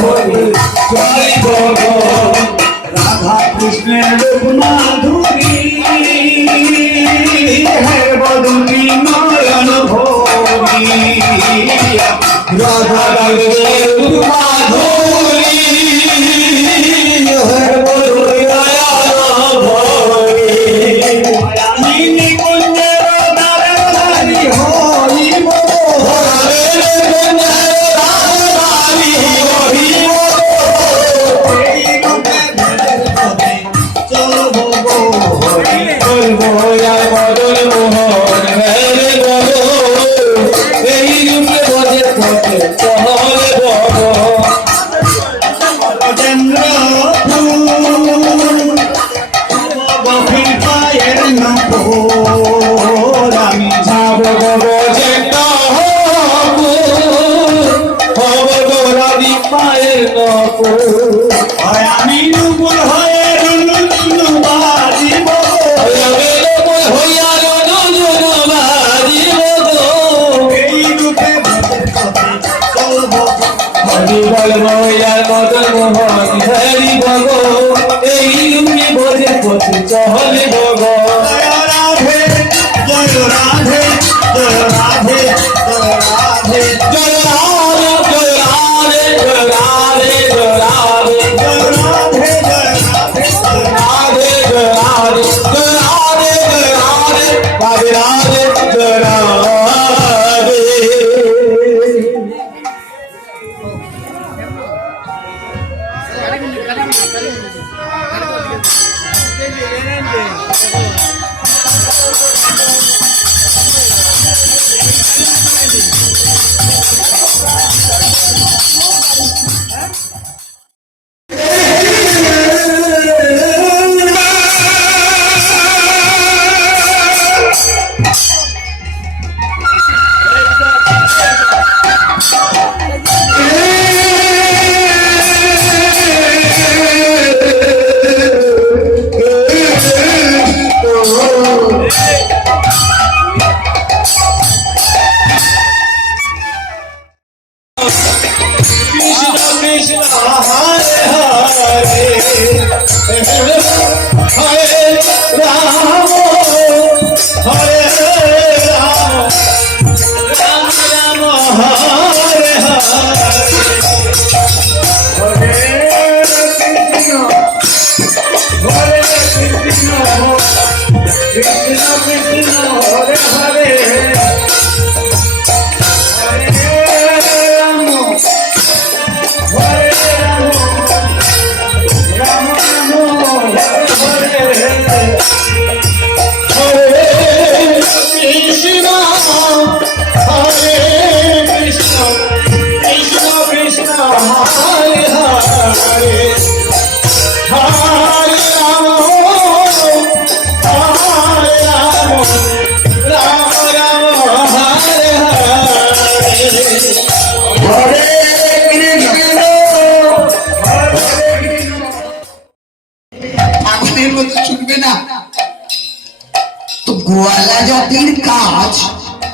হরি জয় গো রাধা কৃষ্ণের রূপ মাধুরী হে বধূটি নয়ন ভরি রাধা কৃষ্ণের রূপ মাধুরী হে বধূটি নয়ন ভরি আমি নিকুঞ্জের দ্বারধারী হইব চহলে ভগ রাধে জয় রাধে জয় রাধে জয় রাধে জয় রাধে জয় রাধে জয় রাধে জয় রাধে জয় রাধে জয় রাধে জয় রাধে জয় রাধে জয় রাধে রাধে রাধে জয় রাধে গোয়ালা জাতির কাজ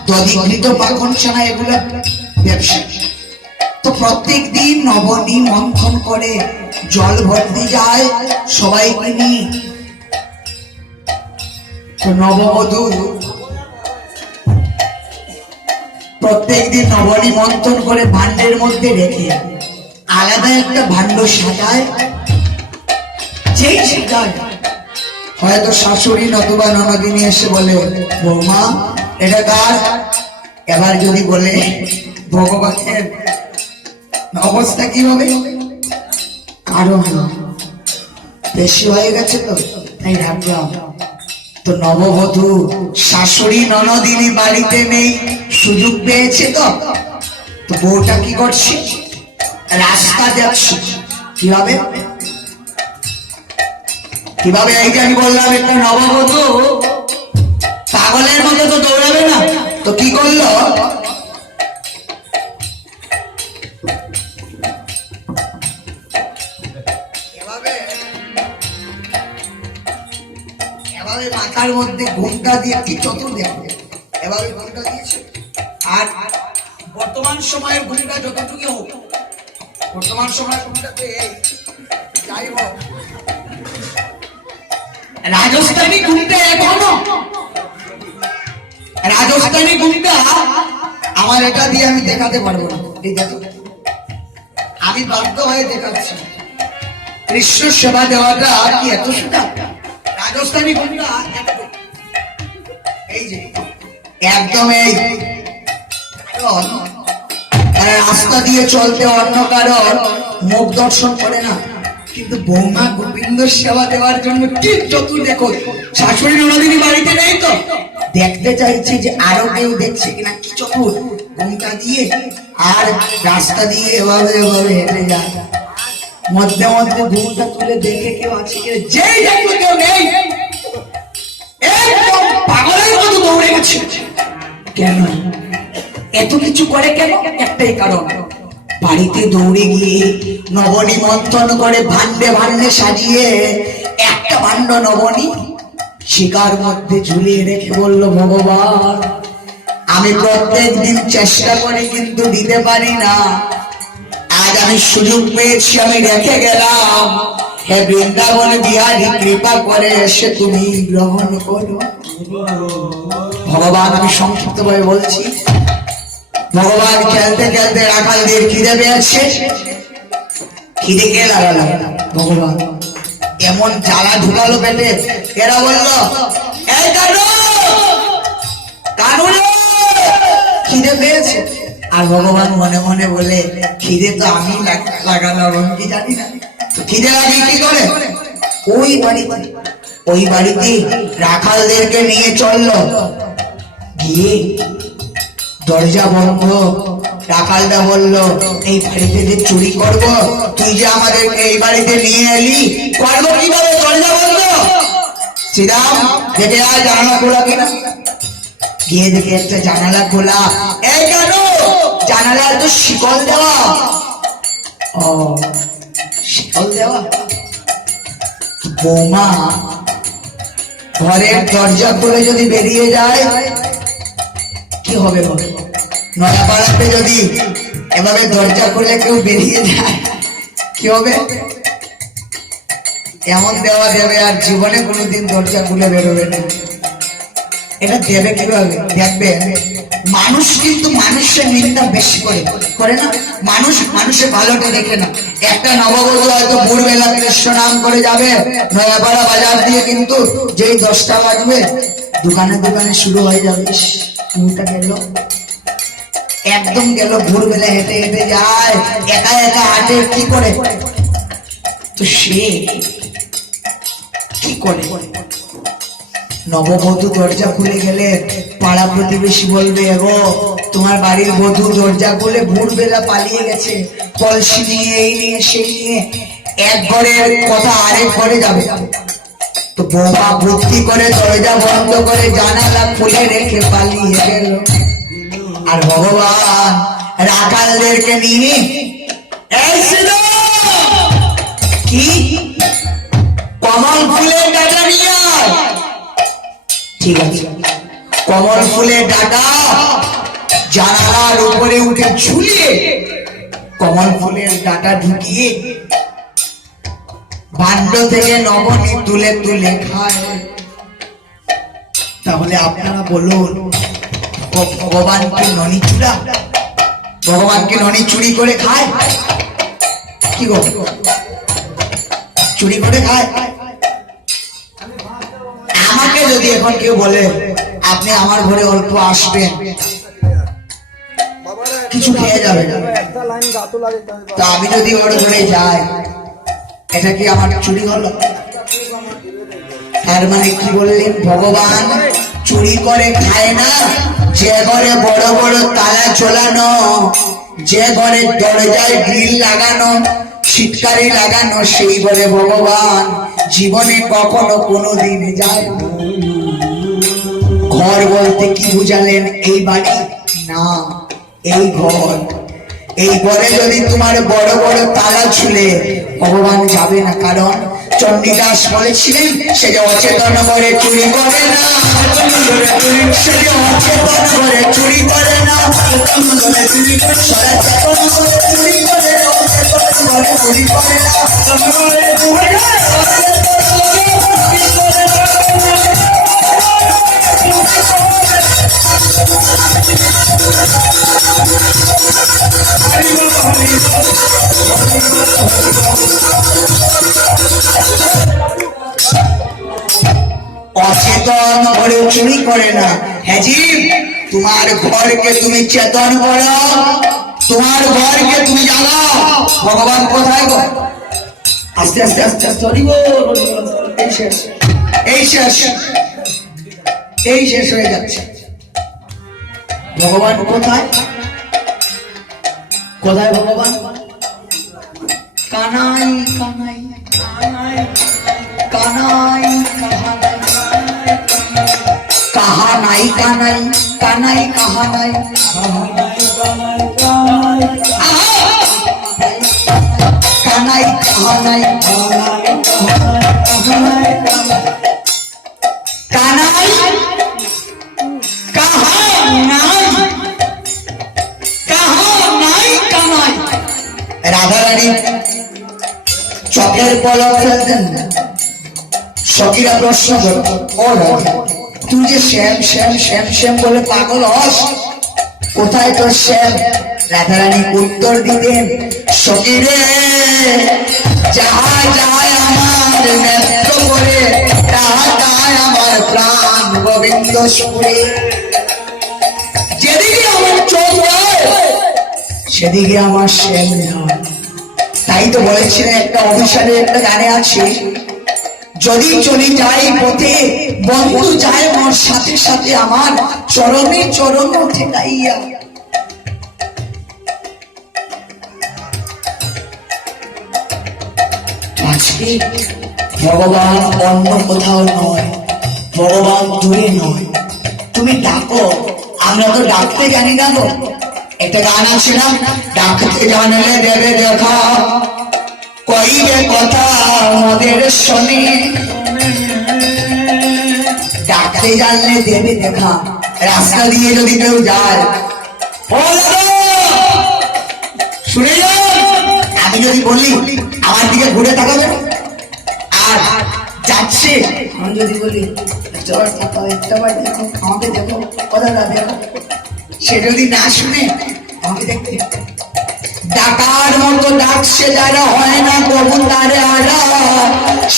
দধিকৃত মাখন ছানা এগুলো ব্যবসা। তো প্রত্যেক দিন নবনী মন্থন করে জল ভর্তি যায় সবাইকে নিয়ে। তো নববধূ প্রত্যেক দিন নবনী মন্থন করে ভান্ডের মধ্যে রেখে আলাদা একটা ভান্ড সাজায়। যেই সাজায় হয়তো শাশুড়ি নতুবা ননদিনী এসে বলে বৌমা এটা কার। এবার যদি বলে ভগবানের অবস্থা কি হবে, কারণ বেশি হয়ে গেছে তো তাই রাখলাম। তো নববধূ শাশুড়ি ননদিনী বাড়িতে নেই, সুযোগ পেয়েছে তো বউটা কি করছে, রাস্তা যাচ্ছে। কিভাবে কিভাবে এই যে আমি বললাম একটা নববধূ পাগলের মতো তো দৌড়াবে না, তো কি করলো, মাথার মধ্যে ঘুমটা দিয়ে কি চতুর দেখো এভাবে ঘুমটা দিয়েছে। আর বর্তমান সময়ের ঘুমটা যতটুকু হোক বর্তমান সময় কোনটাতে যাই হোক রাজস্থানী ঘুমটা এখনো রাজস্থানী ঘুমটা আমার এটা দিয়ে আমি দেখাতে পারবো না। এই দেখো আমি বাধ্য হয়ে দেখাচ্ছি কৃষ্ণ সেবা দেওয়াটা কি এত সুন্দর রাজস্থানী ঘুমটা এই যে একদম এই রাস্তা দিয়ে চলতে অন্য কারণ মুখ দর্শন করে না, কিন্তু বৌমা গোবিন্দ সেবা দেওয়ার জন্য ঠিক চতুর দেখো শাশুড়ি ননদিনী বাড়িতে নেই তো দেখতে চাইছে যে আরো কেউ দেখছে কিনা, কি চতুর ঘুমটা দিয়ে আর রাস্তা দিয়ে এভাবে এভাবে হেঁটে যায়, মধ্যে মধ্যে ঘুমটা তুলে দেখে কেউ আছে কিনা, যেই দেখলো কেউ নেই একদম পাগলের মতো দৌড়ে গেছে। কেন এত কিছু করে কেন? একটাই কারণ, বাড়িতে দৌড়ে গিয়ে নবনী মন্থন করে ভান্ডে ভান্ডে সাজিয়ে একটা ভাণ্ড নবনী শিকার মধ্যে ঝুলিয়ে রেখে বলল, ভগবান আমি প্রত্যেক দিন চেষ্টা করে কিন্তু দিতে পারি না, আজ আমি সুযোগ পেয়েছি আমি রেখে গেলাম, হে বৃন্দাবন বিহারী কৃপা করে এসে তুমি গ্রহণ করো। ভগবান আমি সংক্ষিপ্ত ভাবে বলছি, ভগবান খেলতে খেলতে রাখালদের খিদে পেয়েছে, খিদে কে লাগালো? ভগবান এমন জ্বালা ঢুকালো পেটে, এরা বলল এই কানু কানু খিদে পেয়েছে, আর ভগবান মনে মনে বলে খিদে তো আমি লাগালাম আমি কি জানি না, খিদে লাগে কি করে? ওই বাড়িতে রাখালদেরকে নিয়ে চললো, গিয়ে দরজা বন্ধ, রাখালটা বললো এই বাড়িতে যে চুরি করব, তুই যে আমাদেরকে এই বাড়িতে নিয়ে এলি করবো কিভাবে? দরজা বন্ধ। শ্রীরাম দেখে আয় জানালা খোলা কিনা, গিয়ে দেখে একটা জানালা খোলা, এই কেন জানালা তো শিকল দেওয়া, ও শিকল দেওয়া। বৌমা ঘরের দরজা খুলে যদি বেরিয়ে যায় কি হবে? নয়া পাড়াতে যদি এভাবে দরজা খুলে কেউ বেরিয়ে যায় কি হবে? এমন দেওয়া দেবে আর জীবনে কোনোদিন দরজা খুলে বেরোবে না। এটা দেবে কিভাবে? দেখবে মানুষ কিন্তু মানুষের নিন্দা বেশি করে না, মানুষ মানুষের ভালোটা দেখে না। একটা নববধূ হয়তো ভোরবেলা কৃষ্ণ নাম করে যাবে নয়াপাড়া বাজার দিয়ে, কিন্তু যেই 10টা বাজবে দোকানে দোকানে শুরু হয়ে যাবে, মুখটা গেল একদম গেল, ভোরবেলা হেঁটে হেঁটে যায়, একা একা হাঁটে, কি করে? তো সে কি করে? নববধূ দরজা খুলে গেলে পাড়া প্রতিবেশী বলবে, এগো তোমার বাড়ির বধূ দরজা খুলে ভোরবেলা পালিয়ে গেছে, কলসি নিয়ে এই নিয়ে সেই নিয়ে, এক ঘরের কথা আরেক ঘরে যাবে। তো বৌমা বুদ্ধি করে দরজা বন্ধ করে জানালা খুলে রেখে পালিয়ে গেল, আর ভগবান রাখালদেরকে নিয়ে কি কমল ফুলের ডাটা নিয়ে আয়, ঠিক আছে কমল ফুলের ডাটা জানালার উপরে উঠে ঝুলিয়ে কমল ফুলের ডাটা ঢুকিয়ে ভাণ্ড থেকে নবনী তুলে তুলে খায়। তাহলে আপনারা বলুন ভগবানকে ননি চূড়া, ভগবানকে ননি চুরি করে খায়? কি গো চুরি করে খায়? আমাকে যদি এখন কেউ বলে আপনি আমার ঘরে অল্প আসবেন কিছু খেয়ে যাবে, তা আমি যদি ওর ঘরে যাই এটা কি আমার চুরি হলো? তার মানে কি বললেন? ভগবান চুরি করে খায় না, যে ঘরে বড় বড় তালা ঝোলানো, যে ঘরে দরজায় গ্রিল লাগানো, ছিটকারি লাগানো, সেই ঘরে ভগবান জীবনে কখনো কোনোদিন যায় না। ঘর বলতে কি বুঝালেন? এই বাড়ি না, এই ঘর। এই ঘরে যদি তোমার বড় বড় তালা ঝুলে ভগবান যাবে না, কারণ চণ্ডীদাস বলেছিলেন সে যে অচেতন করে চুরি করে না, সে যে অচেতন করে চুরি করে না, চুরি করে চেতন করে চুরি করে না। হ্যাঁ জি, তোমার ঘরকে তুমি চেতন করো, তোমার ঘরকে তুমি জ্বালাও। ভগবান কোথায় গো? আস্তে আস্তে আস্তে আস্তে হরি বল, এই শেষ, এই শেষ, এই শেষ হয়ে যাচ্ছে। ভগবান কোথায়? কোথায় ভগবান? কানাই কানাই কানাই কানাই কাহা নাই কানাই কানাই কাহা নাই কানাই কাহা নাই কানাই কাহা নাই কাহা নাই কানাই। রাধারানী চকের পলক ফেলতেন না। সখীরা প্রশ্ন করত, ও রাধা, তুই যে শ্যাম শ্যাম শ্যাম শ্যাম বলে পাগল হস, কোথায় তোর শ্যাম? রাধারানী উত্তর দিতেন, সখীরে যাহা যায় আমার নেত্র করে, তাহা যায় আমার প্রাণ গোবিন্দ সুরে। যেদিকে আমার চোখ যায় সেদিকে আমার শ্যাম হয়। তাই তো বলেছিলেন একটা অভিশাপের একটা গানে আছে, যদি চলি যাই পথে বন্ধু যায় মোর সাথে সাথে, আমার চরণে চরণ ঠেকাইয়া। আজকে ভগবান অন্য কোথাও নয়, ভগবান দূরে নয়, তুমি ডাকো। আমরা তো ডাকতে জানি না গো। একটা গান আছে না, ডাকতে জানলে দেবে দেখা, কইবে কথা আমাদের শোনে। ডাকতে জানলে দেবে দেখা। রাস্তা দিয়ে যদি কেউ যায়, শুনে যাও, আমি যদি বলি আমার দিকে ঘুরে তাকাবে, আর যাচ্ছে আমি যদি বলি একটাবার দেখো, আমাকে দেখো, কথা দেখো, সে যদি না শুনে আমাকে দেখতে। ডাকার মতো ডাকছে যারা, হয় না কবু তারে আড়া,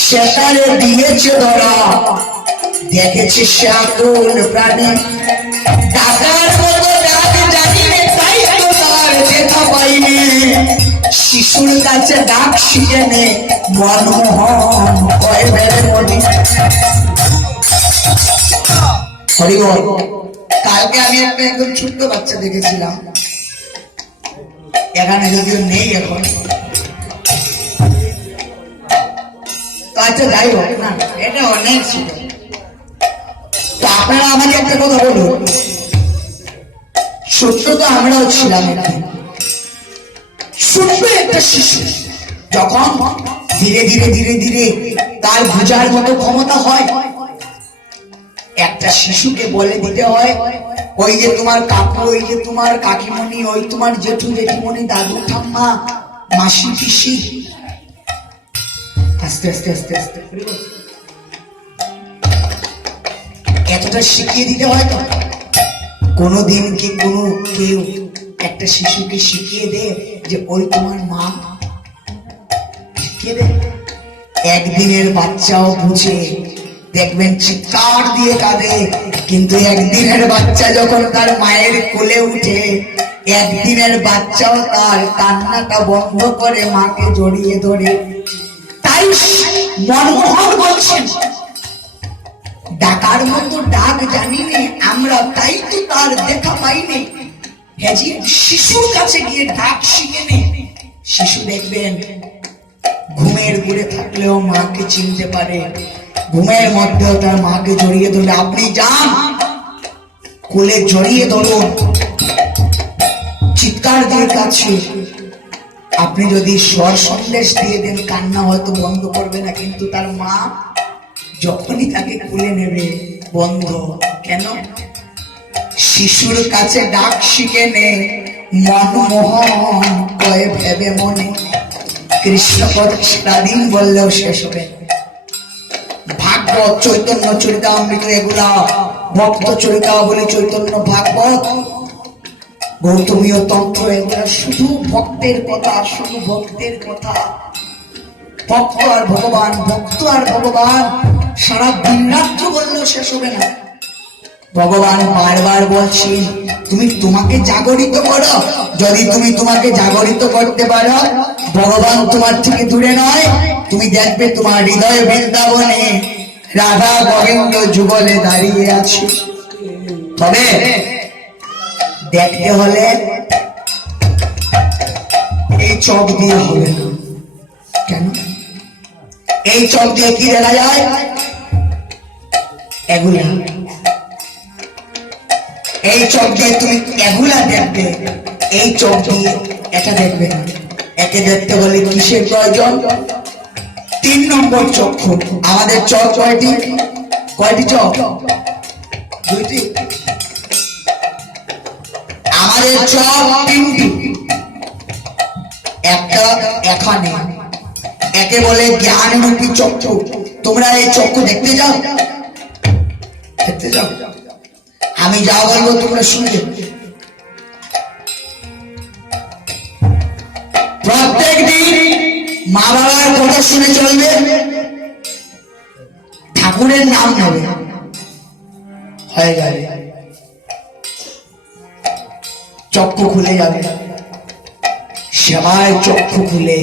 সেটারে দিয়েছে ধরা, দেখেছি সে আকুল প্রাণী। ডাকার মতো ডাক জানিনি, তাই তো তার দেখা পাইনি। শিশুর কাছে ডাক শিখে নে, মনমোহন কয় বেড়ে মনে। হরিবল। কালকে আমি একটা একদম ছোট্ট বাচ্চা দেখেছিলাম, এখানে যদিও নেই এখন। আচ্ছা যাই হোক না, এটা অনেক ছিল। তো আপনারা আমাকে একটা কথা বলুন, ছোট্ট তো আমরাও ছিলাম একদিন। ছোট্ট একটা শিশু যখন ধীরে ধীরে ধীরে ধীরে তার বোঝার মতো ক্ষমতা হয়, একটা শিশুকে বলে দিতে হয়, ওই যে তোমার কাকু, ওই যে তোমার কাকিমণি, ওই তোমার জেঠু জেঠিমণি, দাদু ঠাম্মা, মাসি পিসি। আস্তে আস্তে আস্তে আস্তে এতটা শিখিয়ে দিতে হয়। তো কোনদিন কি কোনো কেউ একটা শিশুকে শিখিয়ে দে যে ওই তোমার মা? শিখিয়ে দে? একদিনের বাচ্চাও বুঝে, দেখবেন চিৎকার দিয়ে কাঁদে, কিন্তু একদিনের বাচ্চা যখন তার মায়ের কোলে উঠে, একদিনের বাচ্চাও তার কান্নাটা বন্ধ করে মাকে জড়িয়ে ধরে। তাই মনমোহন বলছেন, ডাকার মতো ডাক জানিনি আমরা, তাই তো তার দেখা পাইনি। হ্যাঁ জি, শিশুর কাছে গিয়ে ডাক শিখে নে। শিশু দেখবেন ঘুমের ঘুরে থাকলেও মাকে চিনতে পারে, ঘুমের মধ্যেও তার মাকে জড়িয়ে ধরে। আপনি যান, কোলে জড়িয়ে ধরুন, চিৎকার দিয়ে কাছে। আপনি যদি স্বর সন্দেশ দিয়ে দেন, কান্না হয়তো বন্ধ করবে না, কিন্তু তার মা যখনই তাকে কোলে নেবে বন্ধ। কেন? শিশুর কাছে ডাক শিখে নে, মনমোহন কয়ে ভেবে মনে। কৃষ্ণ পদ সারাদিন বললেও শেষ হবে। ভাগবত, চৈতন্য চরিতামৃত, এগুলা ভক্ত চরিতাবলী, চৈতন্য ভাগবত, গৌতমীয় তন্ত্র, এগুলা শুধু ভক্তের কথা, শুধু ভক্তের কথা। ভক্ত আর ভগবান, ভক্ত আর ভগবান সারা দিন রাত্র বললেও শেষ হবে না। ভগবান বারবার বলছেন তুমি তোমাকে জাগরিত করো। যদি তুমি তোমাকে জাগরিত করতে পারো, ভগবান তোমার থেকে দূরে নয়। তুমি দেখবে তোমার হৃদয় বৃন্দাবনে রাধা গোবিন্দ যুগলে দাঁড়িয়ে আছে। তবে দেখতে হলে এই চোখ দিয়ে হবে না। কেন? এই চোখ দিয়ে কি দেখা যায়? এগুলা। এই চোখ দিয়ে তুমি এগুলা দেখবে, এই চোখ দিয়ে এটা দেখবে না। একে দেখতে হলে কিসের প্রয়োজন? 3 নম্বর চক্ষু। আমাদের চোখ কয়টি? কয়টি চোখ? 2টি। আমাদের চোখ 3টি। একটা এখানে, একে বলে জ্ঞান রূপী চক্ষু। তোমরা এই চক্ষু দেখতে যাও? দেখতে যাও? আমি যা বলবো তোমরা শুনবে। প্রত্যেক দিন মা বাবার কথা শুনে চলবে, ঠাকুরের নাম নেবে, হয়ে যাবে, চক্ষু খুলে যাবে। সেবায় চক্ষু খুলে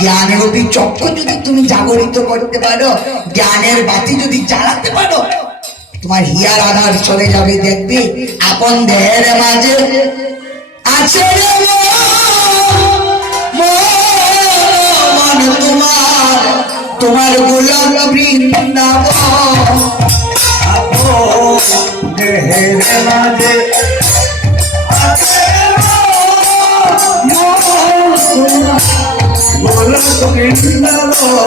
জ্ঞানরূপী চক্ষু যদি তুমি জাগরিত করতে পারো, জ্ঞানের বাতি যদি জ্বালাতে পারো, তোমার হিয়ার আধার চলে যাবে। দেখবে আপন দেহের মাঝে আছে রে মন তোমার, তোমার গোলাপ বৃন্দাবন। আপন দেহের মাঝে আছে গোলাপ বৃন্দাবন।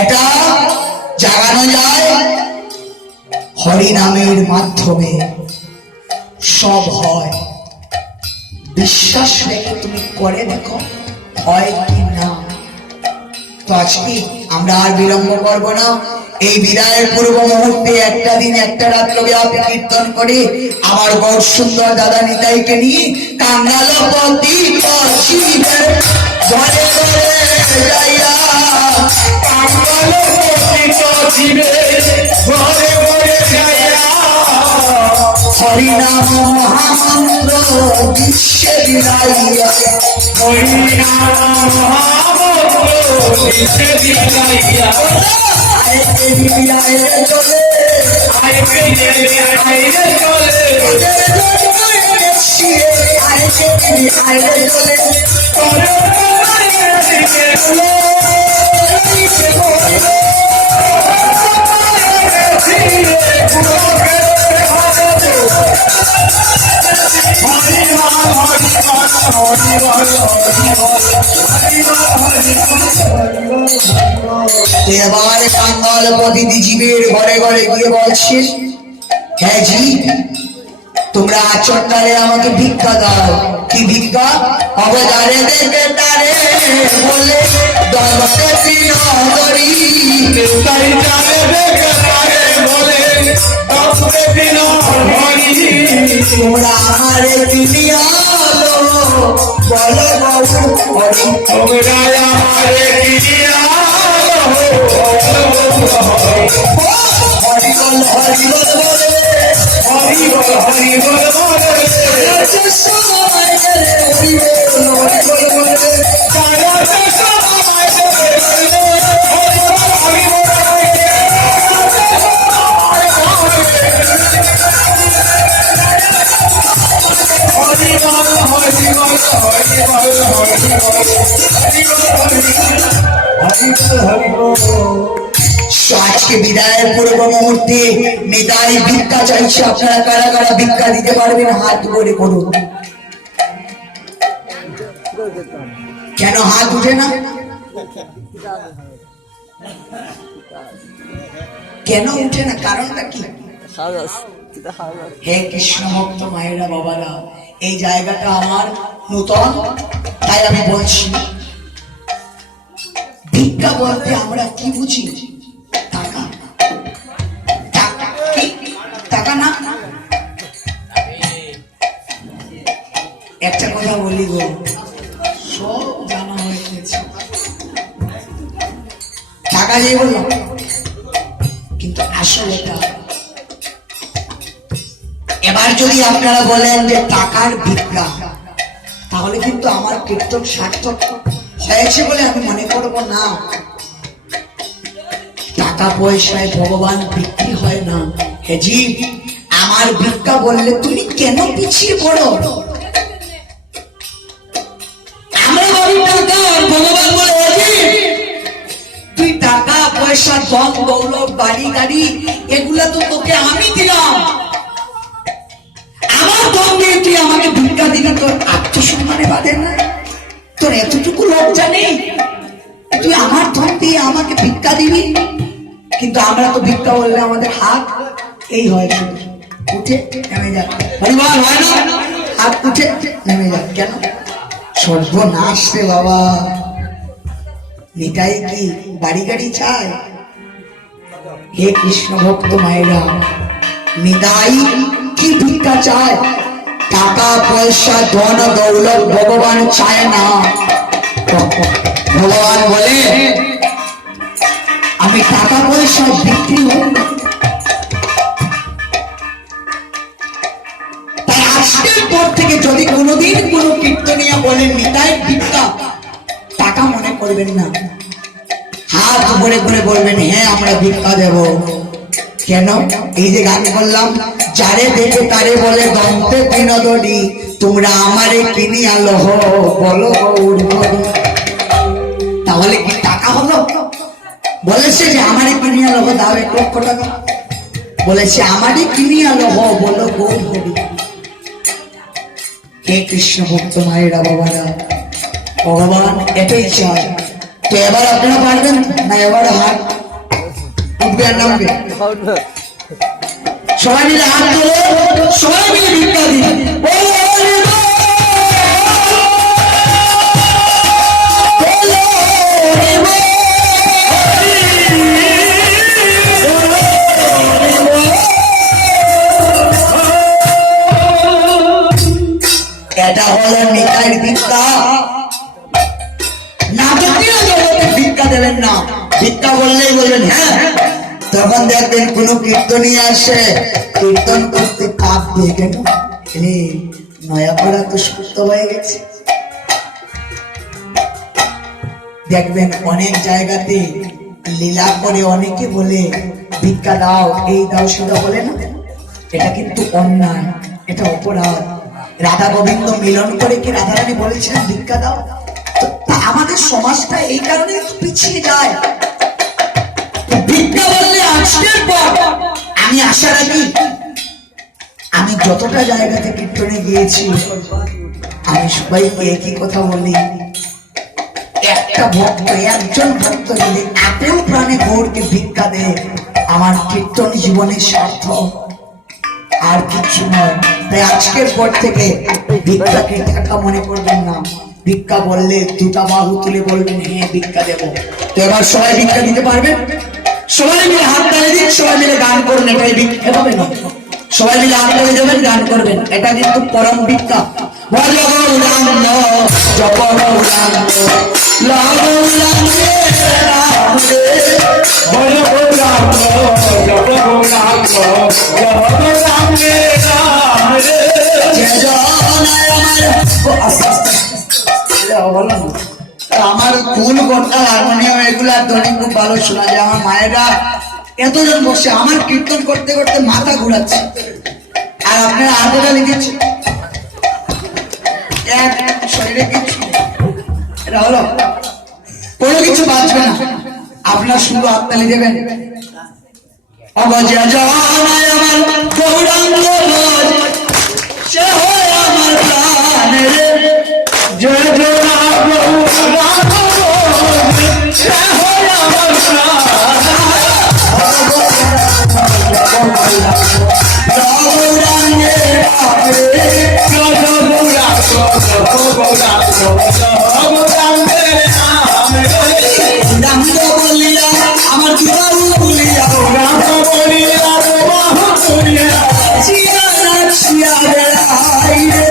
এটা জাগানো যায় হরিনামের মাধ্যমে। সব হয়, বিশ্বাস রেখে তুমি করে দেখো হয় কি না। তো আজকে আমরা আর বিলম্ব করব না। এই বিদায়ের পূর্ব মুহূর্তে একটা দিন একটা রাত্র ব্যাপী কীর্তন করে আমার গৌর সুন্দর দাদা নিতাইকে নিয়ে কাঙ্গালপতি ঘরে ঘরে যাইয়া, ঘরে ঘরে যাইয়া হরিনাম মহামন্ত্র বিশ্বে বিলাইয়া, হরিনাম মহামন্ত্র বিশ্বে বিলাইয়া। আইতে বিলাইলে চলে, আইতে বিলাইলে চলে, আইতে বিলাইলে চলে, এবার কাঙ্গালপতি জীবের ঘরে ঘরে গিয়ে বলছেন, হ্যাঁ জি, তোমরা আচরণে আমাকে ভিক্ষা দাও। কি ভিক্ষা? অবদারে দেখে তারে বলে দশটি নগরী, তাই জানে দেখে তারে বলে দশটি নগরী। তোমরা আমারে কিনিয়া লো, বলো বাবু হরি, তোমরা আমারে কিনিয়া হরিবল হরিবল বলে, হরিবল হরিবল বলে, সময় গেলে হরিবল হরিবল বলে, সারা হরি বল। তো আজকে বিদায়ের পূর্ব মুহূর্তে নিতাই ভিক্ষা চাইছে, আপনারা কারা কারা ভিক্ষা দিতে পারবেন হাত করে করুন। কেন হাত উঠে না? কেন উঠে না? কারণটা কি? হে কৃষ্ণ ভক্ত মায়েরা বাবারা, এই জায়গাটা আমার নূতন, তাই আমি বলছি ভিক্ষা বলতে আমরা কি বুঝি? টাকা। টাকা কি? টাকা না? একটা কথা বলি গো, সব জানা হয়ে গেছে, টাকা যে বললাম, কিন্তু আসলে এটা এবার যদি আপনারা বলেন যে টাকার ভিক্ষা, তাহলে কিন্তু আমার কীর্তন সার্থক হয়েছে বলে আমি মনে করব না। টাকা পয়সায় ভগবান বিক্রি হয় না। হে জীব, আমার ভিক্ষা বললে তুমি কেন পিছিয়ে পড়ো? আমরা বলি টাকা, আর ভগবান বলে হে জীব, তুই টাকা পয়সা ধন দৌলত বাড়ি গাড়ি এগুলা তো তোকে আমি দিলাম, আমার ধন দিয়ে তুই আমাকে ভিক্ষা দিবি, তোর আত্মসম্মানে বাধে না? তোর এতটুকু লজ্জা নেই? তুই আমার ধন দিয়ে আমাকে ভিক্ষা দিবি? কিন্তু আমরা তো ভিক্ষা বললে আমাদের হাত এই হয়, শুধু উঠে নেমে যায়, পরিবার হয় না, হাত উঠে নেমে যায়। কেন? সর্বনাশ রে বাবা। নিতাই কি বাড়ি গাড়ি চায়? হে কৃষ্ণ ভক্ত মায়েরা, নিতাই কি ভিক্ষা চায়? টাকা পয়সা ধন দৌলত ভগবান চায় না। ভগবান বলে আমি টাকা পয়সা বিক্রি হই না। তাই আজকের পর থেকে যদি কোনোদিন কোনো কীর্তনিয়া বলেন নিতাই ভিক্ষা, টাকা মনে করবেন না, হাত ভরে করে বলবেন হ্যাঁ আমরা ভিক্ষা দেব। কেন? এই যে গান করলাম, যারে দেখে তারে বলে দন্তে বিনোদনী, তোমরা আমারে কিনিয়া লহ বলো গৌর হরি। তাহলে কি টাকা হলো? বলেছে যে আমারে কিনিয়া লহ দাও 1 লক্ষ টাকা, বলেছে আমারে কিনিয়া লহ বলো গৌর হরি। হে কৃষ্ণ ভক্ত মায়েরা বাবারা, ভগবান এটাই চায়। তো এবার আপনারা পারবেন না? এবার হাত উঠবে আর নামবে, সবাই মিলে হাত তোলো, সবাই মিলে ভিক্ষা দিন। এটা হলো নিতাইয়ের ভিক্ষা। নাটকীয় জগতে ভিক্ষা দেবেন না, ভিক্ষা বললেই বলবেন হ্যাঁ। তখন দেখবেন কোন কীর্তনী আসে, কীর্তন করতে কাপ দিয়ে, কেন নয়াপাড়া তো সুস্থ হয়ে গেছে। দেখবেন অনেক জায়গাতে লীলা করে অনেকে বলে ভিক্ষা দাও, এই দাও সেটা বলে না, এটা কিন্তু অন্যায়, এটা অপরাধ। রাধা গোবিন্দ মিলন করে কি রাধারানী বলেছিলেন ভিক্ষা দাও? তা আমাদের সমাজটা এই কারণে পিছিয়ে যায়। ভিক্ষা বললে আজকের পর আমি আশা রাখি, আমি যতটা জায়গাতে কীর্তনে গিয়েছি আমি সবাইকে একই কথা বলি, একটা ভক্ত, একজন ভক্ত যদি আকুল প্রাণে গৌরকে ভিক্ষা দেয়, আমার কীর্তন জীবনের সার্থক, আর কিছু নয়। তাই আজকের পর থেকে ভিক্ষাকে টাকা মনে করবেন না, ভিক্ষা বললে দুটা বাহু তুলে বলবেন হ্যাঁ ভিক্ষা দেব। তো এবার সবাই ভিক্ষা দিতে পারবেন? সবাই মিলে হাত তালি দিন, সবাই মিলে গান করুন, এটাই ভিক্ষা হবে না? সবাই মিলে হাত তালি দেবেন, গান করবেন, এটা কিন্তু পরম ভিক্ষা। ভজ গৌরাঙ্গ জপ গৌরাঙ্গ লাভ গৌরাঙ্গ রাম রে, ভজ গৌরাঙ্গ জপ গৌরাঙ্গ লাভ গৌরাঙ্গ রাম রে। আমার কুল কর্তা হারমোনিয়াম এগুলা ধ্বনি খুব ভালো শোনা যায়। আমার মায়েরা এতজন বসে আমার কীর্তন করতে করতে মাথা ঘুরাচ্ছে, আর আপনারা হাতেটা লিখেছেন শরীরে কিছু, এটা হলো কোনো কিছু বাঁচবে না। আপনার শুধু হাততালি দেবেন। অগজা জওয়ানায় আমার গৌরাঙ্গ ভজ, সে হয় আমার প্রাণ রে। জয় জয় রাম গৌরাঙ্গ ভজ, সে হয় আমার প্রাণ। গৌরাঙ্গে রাম রে, রাম বলিয়া আমার দুলাল বলিয়া, রাম বলিয়া চিয়া চিয়া রে আই রে,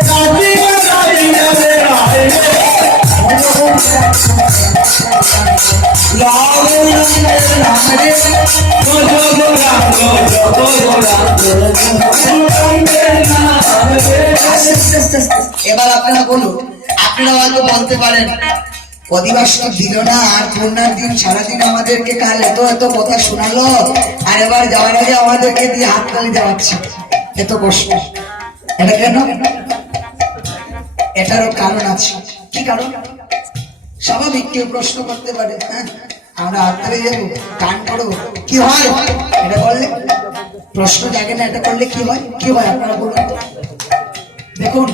এবার আপনারা বলুন, আপনারা হয়তো বলতে পারেন অধিবাস তো দিল না, আর পূর্ণার দিন সারাদিন আমাদেরকে কাল এত এত কথা শোনালো, আর এবার যাওয়ার আগে আমাদেরকে দিয়ে হাততালি দেওয়াচ্ছে, এত কষ্ট। এটা কেন? এটারও কারণ আছে। কি কারণ? স্বাভাবিক কেউ প্রশ্ন করতে পারে, হ্যাঁ আমরা হাততালি যাবো, গান করবো, কি হয় এটা করলে? প্রশ্ন জাগে না, এটা করলে কি হয়? কি হয় আপনারা বলুন। দেখুন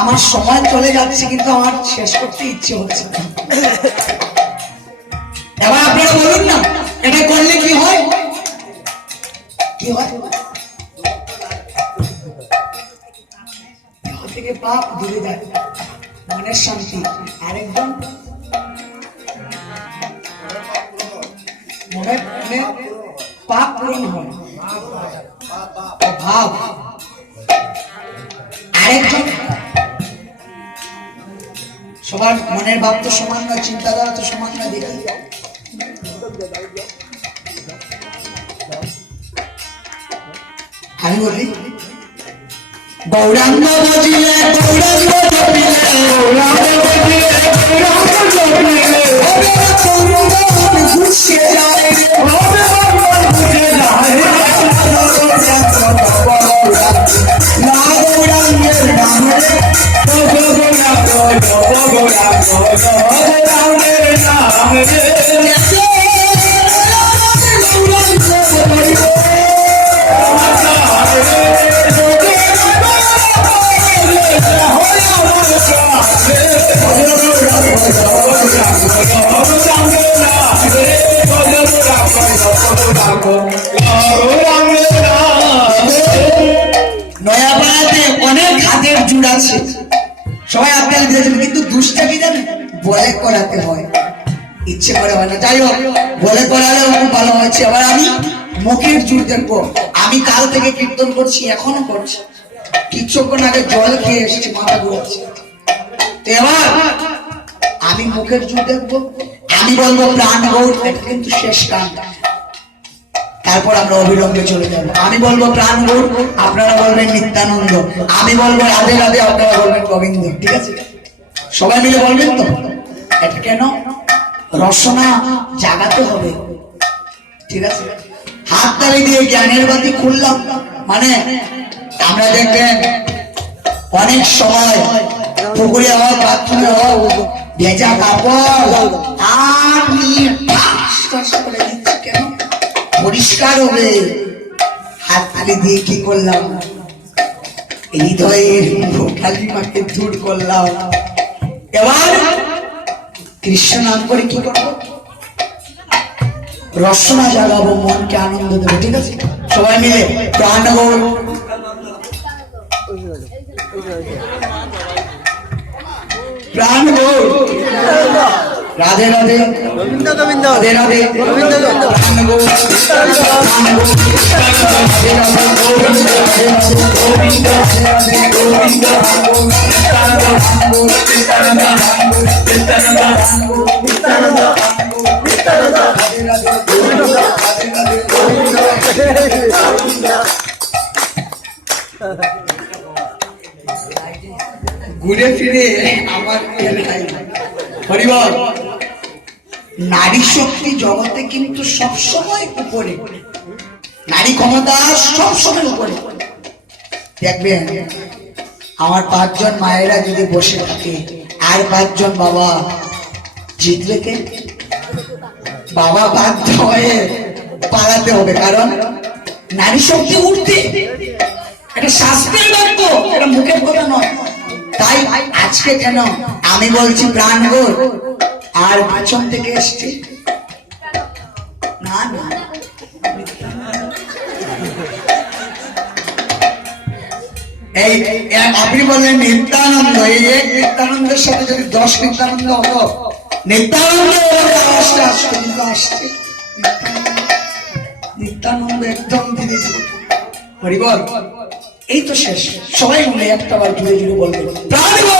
আমার সময় চলে যাচ্ছে, কিন্তু আমার শেষ করতে ইচ্ছে হচ্ছে না। এবার আপনারা বলুন না, এটা করলে কি হয়? কি হয়? থেকে পাপ দূরে যায়, মনের শান্তি। আরেকজন মনে মনে পাপ পূরণ হয়, ভাব। আরেকজন সবার মনের ভাব তো সমান নয়, চিন্তাধারা তো সমান নয়। দেখি আমি বলি, গৌরাঙ্গ বজিলে গৌরাঙ্গ জপিলে, গৌরাঙ্গ বজিলে গৌরাঙ্গ জপিলে, ওরে গৌরাঙ্গ ঘুষে যায়, ওরে ভগবান ঘুষে যায়, না গৌরাঙ্গের নাম রে, গৌরাঙ্গের নাম রে, নয়াপাড়াতে অনেক হাতের জুড় আছে, সবাই আপনারা দিয়েছেন, কিন্তু দুষ্টা কি জানেন? বলে করাতে হয়, ইচ্ছে করে হয় না। যাই হোক, বলে করালে খুব ভালো হয়েছে। এবার আমি মুখের জুড় দেখবো। আমি কাল থেকে কীর্তন করছি, এখনো করছি, কিছুক্ষণ আগে জল খেয়ে এসেছি, মাথা ঘুরাচ্ছে। এবার আমি মুখের জুড় দেখবো, আমি বলবো প্রাণ গৌর, এটা কিন্তু শেষ গান, তারপর আমরা অবিলম্বে চলে যাব। আমি বলবো প্রাণ গৌর, আপনারা বলবেন নিত্যানন্দ, আমি বলবো রাধে রাধে, আপনারা বলবেন গোবিন্দ। ঠিক আছে? সবাই মিলে বলবেন তো? এটা কেন? রসনা জাগাতে হবে। ঠিক আছে? হাততালি দিয়ে জ্ঞানের বাতি খুললাম, মানে আমরা দেখবেন অনেক সময় পুকুরে হোক, বাথরুমে হোক, ভেজা কাপড় আর নিয়ে ঠাস ঠাস করে দিচ্ছি, কেন? পরিষ্কার হবে। হাততালি দিয়ে কি করলাম? হৃদয়ের কালিমাকে দূর করলাম। এবার কৃষ্ণ নাম করে কি করবো? রসনা জাগাবো, মনকে আনন্দ দেবো। ঠিক আছে? সবাই মিলে প্রাণ গৌর, প্রাণ গৌর, রাধে রাধে, গোবিন্দ গোবিন্দ, রাধে রাধে, গোবিন্দ গোবিন্দ, প্রাণ গৌর, প্রাণ গৌর, রাধে রাধে, গোবিন্দ, রাধে রাধে, গোবিন্দ, রাধে রাধে, গোবিন্দ, ঘুরে ফিরে আমার পরিবার। নারী শক্তি জগতে কিন্তু সবসময় উপরে, নারী ক্ষমতা সবসময় উপরে। দেখবেন আমার 5 জন মায়েরা যদি বসে থাকে আর 5 জন বাবা, জিতবে কে? বাবা বাধ্য হয়ে পালাতে হবে, কারণ নারী শক্তি উঠতে এটা শাস্ত্রের বাক্য, এটা মুখের কথা নয়। তাই আজকে কেন আমি বলছি প্রাণ গোর, আর পেছন থেকে এসছে না না, এই আপনি বললেন নিত্যানন্দ, এই এক নিত্যানন্দের সাথে যদি 10 নিত্যানন্দ হতো, নিত্যানন্দ আসতে আসতে কিন্তু আসছে নিত্যানন্দ একদম ধীরে ধীরে। হরিবল, এই তো শেষ। সবাই মিলে একটা বার জুড়ে জুড়ে বলবে প্রাণ গো।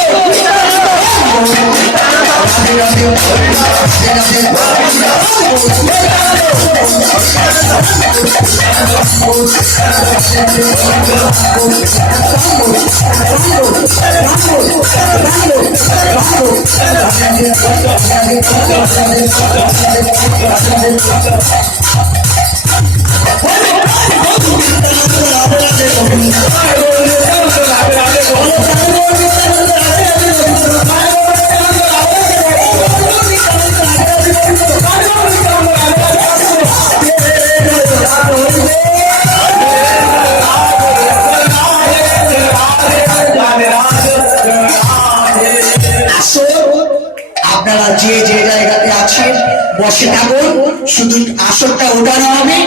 আপনারা যে যে জায়গাতে আছেন বসে থাকুন, শুধু আসরটা ওঠানো হবে।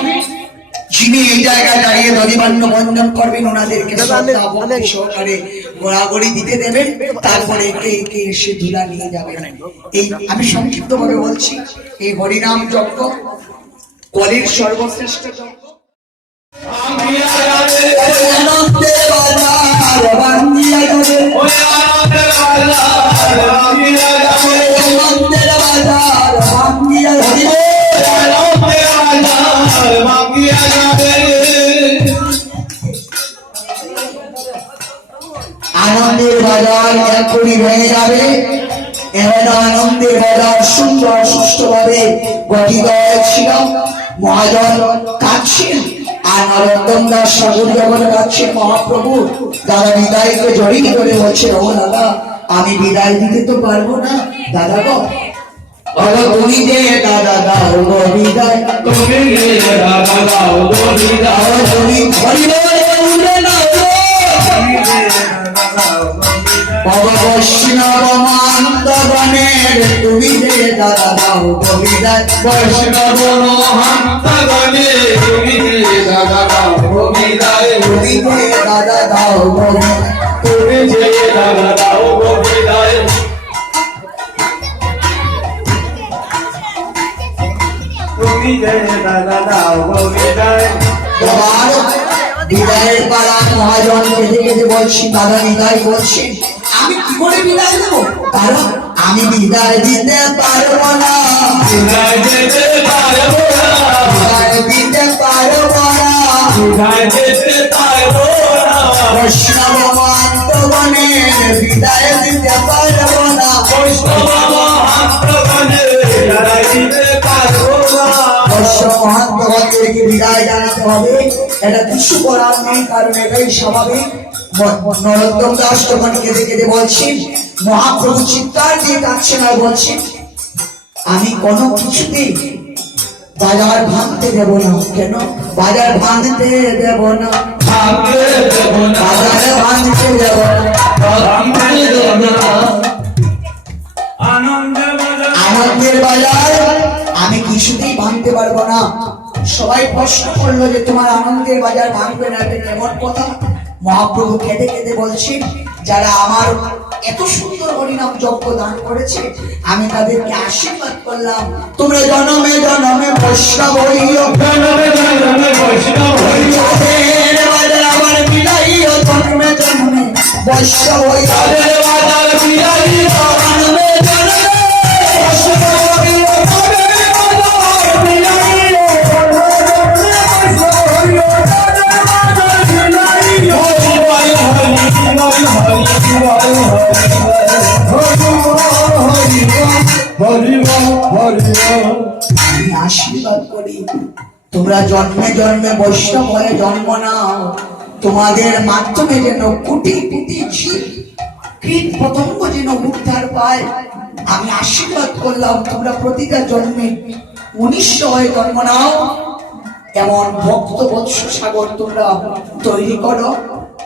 যিনি এই জায়গায় দাঁড়িয়ে দধিমান্য বন্ধন করবেন ওনাদেরকে শ্রদ্ধা ভক্তি সহকারে গোড়াগড়ি দিতে দেবেন, তারপরে একে একে এসে ধুলা নিয়ে যাবেন। এই আমি সংক্ষিপ্ত ভাবে বলছি, এই হরিনাম যজ্ঞ কলির সর্বশ্রেষ্ঠ যজ্ঞ। আনন্দের বাজার ভাঙ্গিয়া যাবে, আনন্দের বাজার ভাঙ্গিয়া যাবে, আনন্দের বাজার এখনই ভেঙে যাবে। এমন আনন্দের বাজার সুন্দর সুষ্ঠুভাবে গঠিত হয়েছিল। মহাজন কাঁদছেন আর নরোত্তম দাস সাগর যখন কাঁদছেন, মহাপ্রভু দাদা বিদায়কে জড়িয়ে ধরে বলছে, ও দাদা আমি বিদায় দিতে তো পারবো না, দাদা গো তুমি দে দাদা দাও গো বিদায়, তুমি দে দাদা দাও গো বিদায়, তুমি হরিবলে নাও বাবা বৈষ্ণব মহান্তগণের, তুমি দে দাদা দাও গো বিদায়, বৈষ্ণব মহান্তগণের, তুমি দে দাদা দাও গো বিদায়, তুমি দে দাদা দাও গো বিদায়, তুমি দে দাদা দাও গো বিদায়। বিদায়ের পালা মহাজন কেঁদে কেঁদে বলছি, দাদা বিদায় বলছেন, আমি কি করে বিদায় দেবো, কারণ আমি বিদায় দিতে পারবো না, বিদায় দিতে পারবো না, বিদায় দিতে পারবো না, বিদায় দিতে পারবো না, বৈষ্ণব মহান্তগণের বিদায় দিতে পারবো না, বৈষ্ণব মহান্তগণের বিদায় দিতে পারবো না, বৈষ্ণব মহান্তগণকে বিদায় জানাতে হবে। এটা কিছু করার নেই, কারণ এটাই স্বাভাবিক। নরোত্তম দাস যখন কেঁদে কেঁদে বলছেন, মহাপ্রভু চিৎকার দিয়ে কাঁদছেন আর বলছেন, আমি কোনো কিছুতেই বাজার ভাঙতে দেব না। কেন বাজার ভাঙতে দেব না, বাজারে ভাঙতে দেব না, আনন্দের বাজার আমি কিছুতেই ভাঙতে পারবো না। সবাই প্রশ্ন করলো যে তোমার আনন্দের বাজার ভাঙবে না, এটা কেমন কথা? মহাপ্রভু কেঁদে কেঁদে বলছেন, যারা আমার এত সুন্দর হরিনাম যজ্ঞ দান করেছে, আমি তাদেরকে আশীর্বাদ করলাম, তোমরা জনমে জনমে বৈষ্ণব হইও, জনমে জনমে বৈষ্ণব হইও, বাজার আবার বিলাইও, জন্মে জন্মে বৈষ্ণব হইও, বাজার বিলাইও, জন্মে জন্মে বৈষ্ণব হইও, আমি আশীর্বাদ করি তোমরা জন্মে জন্মে বৈষ্ণব হয়ে জন্ম নাও, তোমাদের মাধ্যমে যেন কোটি কোটি জীব কীট পতঙ্গ যেন উদ্ধার পায়। আমি আশীর্বাদ করলাম তোমরা প্রতিটা জন্মে 1900 হয় জন্ম নাও, এমন ভক্ত বৎস সাগর তোমরা তৈরি করো।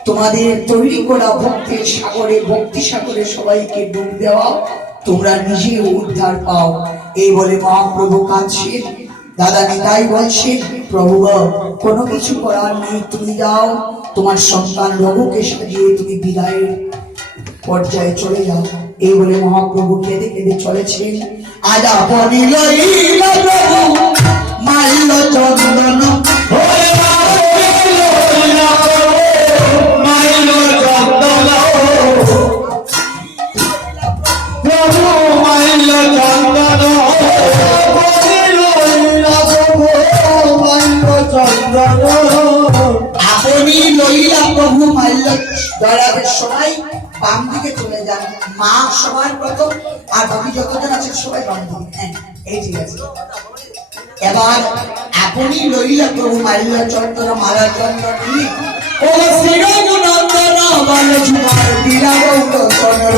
তোমাদের তৈরি করা ভক্তের সাগরে, ভক্তি সাগরে সবাইকে ডুব দেওয়া, তোমরা নিজে উদ্ধার পাও। এই বলে মহাপ্রভু কাঁদছেন। দাদা নিতাই বলছেন, প্রভু গো, কোনো কিছু করার নেই, তুমি যাও, তোমার সন্তান রঘুকে সাজিয়ে তুমি বিদায়ের পর্যায়ে চলে যাও। এই বলে মহাপ্রভু কেঁদে কেঁদে চলেছেন। আজ আপনি লইলা প্রভু মাল্য চন্দন, আপনি লইলা প্রভু মাল্য। দয়াবের সবাই বাম দিকে চলে যান, মা সবার প্রথম, আর বাকি যতজন আছেন সবাই বাম দিকে। হ্যাঁ, এই ঠিক আছে। এবার আপনি লইলা প্রভু মাল্য চন্দন মালা চন্দনী, ও শ্রীরঘুনন্দন বল ঝুমার দিলা গৌর চন্দ্র,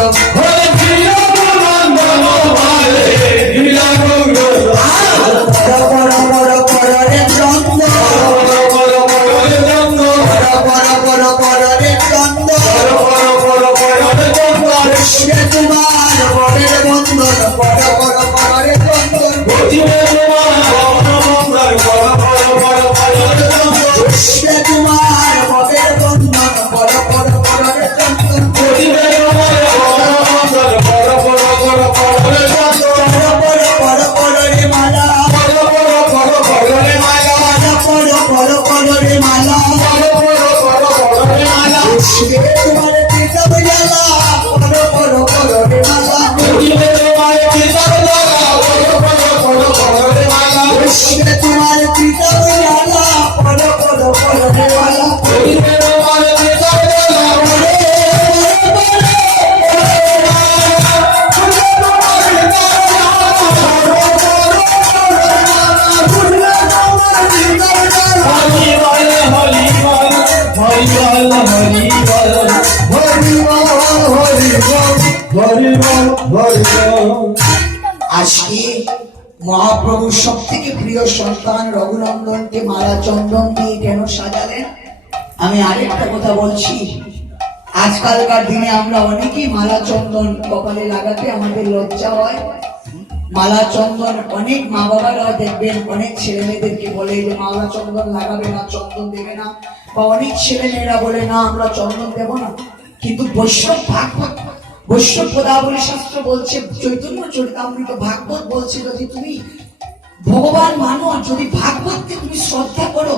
আজকে মহাপ্রভুর সব থেকে প্রিয় সন্তান রঘুনন্দনকে মালা চন্দন দিয়ে কেন সাজালেন? আমি আরেকটা কথা বলছি, আজকালকার দিনে আমরা অনেকেই মালা চন্দন কপালে লাগাতে আমাদের লজ্জা হয়। মালা চন্দন অনেক মা বাবারা দেখবেন অনেক ছেলে মেয়েদেরকে বলে যে মালা চন্দন লাগাবে না, চন্দন দেবে না, বা অনেক ছেলে মেয়েরা বলে না আমরা চন্দন দেব না। কিন্তু বৈষ্ণব ভাগবত, বৈষ্ণব পদাবলী শাস্ত্র বলছে, চৈতন্য চরিতামৃত ভাগবত বলছে, যদি তুমি ভগবান মানো, যদি ভাগবতকে তুমি শ্রদ্ধা করো,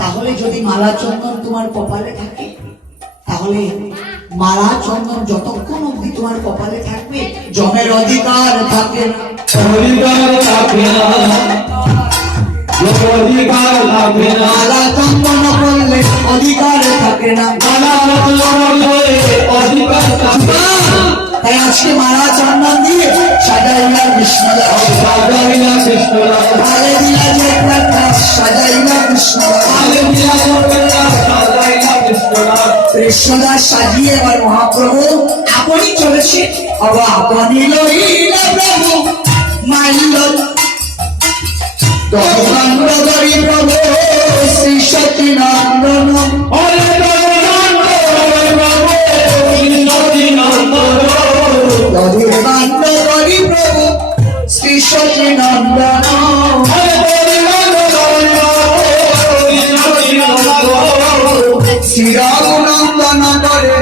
তাহলে যদি মালা চন্দন তোমার কপালে থাকে, তাহলে মালা চন্দন যতক্ষণ অব্দি তোমার কপালে থাকবে জমের অধিকার থাকে না, মালা চন্দন করলে অধিকার থাকে না। তাই আজকে মালা চন্দন দিয়ে সাজাইলা কৃষ্ণ, সাজাইলা কৃষ্ণ, সাজাইলা কৃষ্ণ, কৃষ্ণদাস সাজিয়ে এবার মহাপ্রভু আপনি চলেছে। আপনি লইলা প্রভু মাল্য দশাঙ্গী প্রভু শ্রী সচিনন্দন, দধিবান্ধবী প্রভু শ্রী সচিনন্দন, শ্রীরঘুনন্দন করে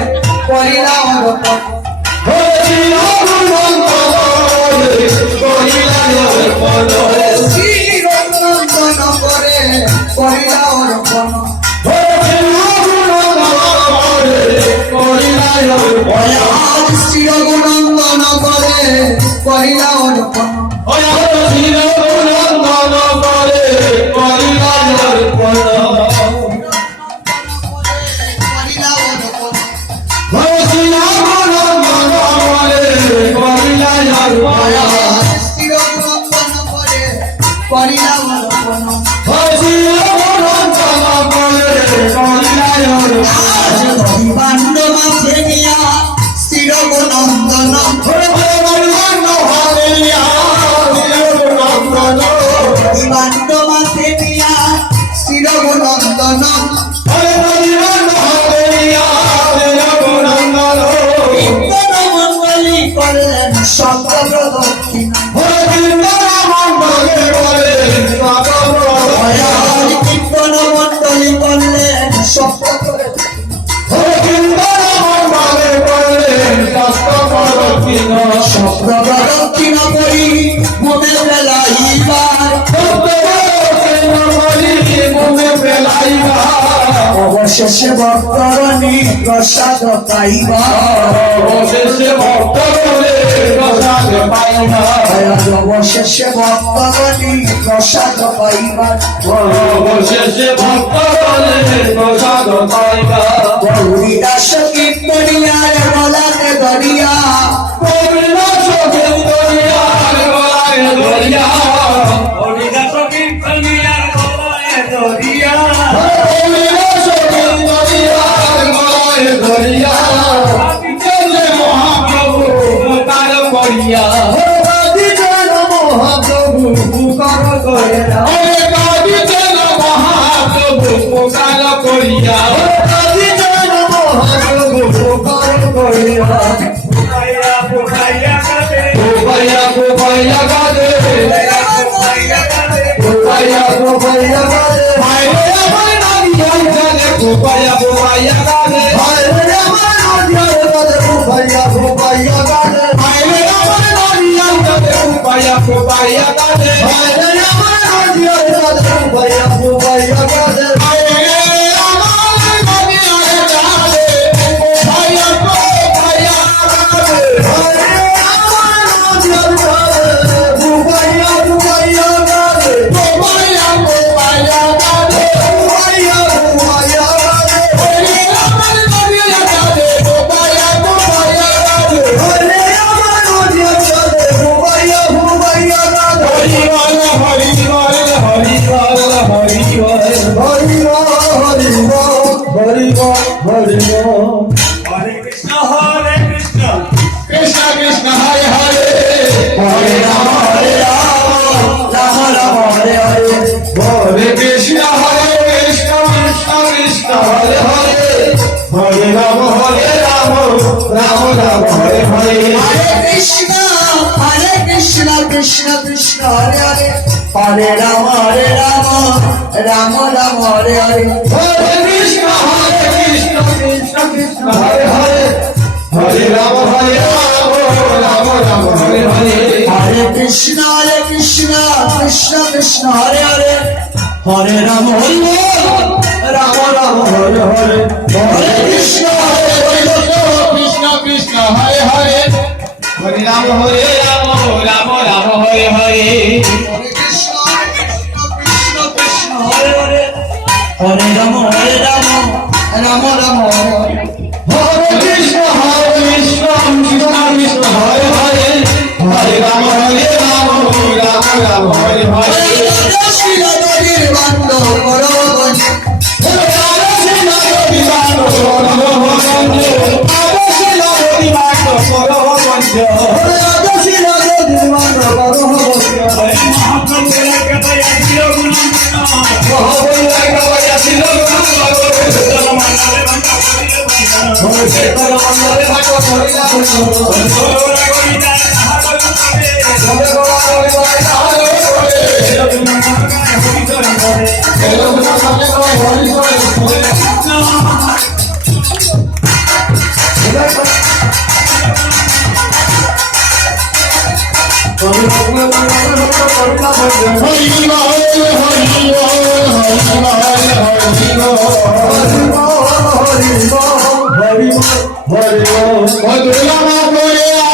করিলা অর্পণ, শ্রীরঘুনন্দন করে করিলা অর্পণ, শ্রীরঘুনন্দন করে করিলা অর্পণ, করলেন শব্দ প্রদক্ষিণা কীর্তন মণ্ডলী করলেন শব্দ শব্দ প্রদক্ষিণা করি মনে বেলাইবার অবশেষে ভক্তরণী প্রসাদ পাইবা অবশেষে ভক্তরণী প্রসাদ পাইবা গৌরী দাস কীর্তনিয়ার গলাতে দরিয়া Hare Rama Rama Rama Hare Hare Hare Krishna Krishna Krishna Hare Hare Hare Rama Rama Rama Hare Hare Hare Krishna Krishna Krishna Hare Hare Hare Rama Rama Rama Hare Hare Hare Krishna Krishna Krishna Hare Hare Hare Rama Rama Rama Hare Hare Hare Rama Rama Rama Hare Hare Krishna Krishna Krishna Hare Hare Hare Rama Rama Rama Hare Hare Shila Devi Mando Korobani Shila Devi Mando Korobani Shila Devi Mando Korobani Shila Devi Mando Korobani Hare